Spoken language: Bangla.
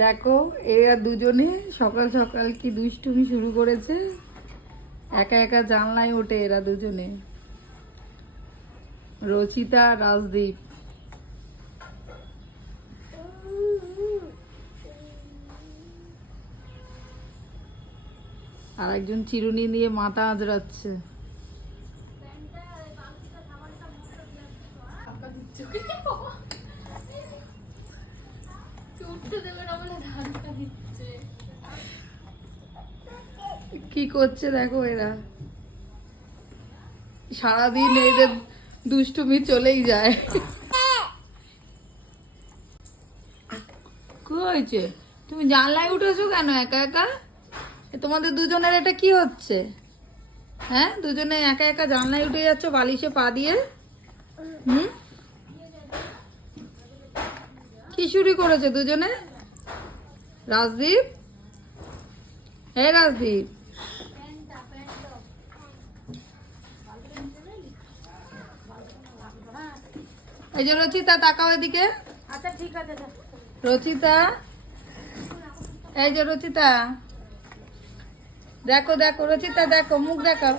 দেখো এরা দুজনে সকাল সকাল কি দুষ্টুমি শুরু করেছে। একা একা জানলায় ওঠে এরা দুজনে, রচিতা রাজদীপ। আর একজন চিরুনি দিয়ে মাথা আঁচড়াচ্ছে। কি করছে দেখো এরা, সারাদিন এদের দুষ্টুমি চলেই যায়। কি হয়েছে? তুমি জানলায় উঠেছো কেন একা একা? তোমাদের দুজনের এটা কি হচ্ছে? হ্যাঁ, দুজনে একা একা জানলায় উঠে যাচ্ছ বালিশে পা দিয়ে। কি শুরু করেছে দুজনে? রাজদীপ, হ্যাঁ রাজদীপ, এই যে রচিতা তাকাও এদিকে। আচ্ছা ঠিক আছে। রচিতা, এই যে রচিতা, দেখো দেখো রচিতা, দেখো মুখ দেখাও।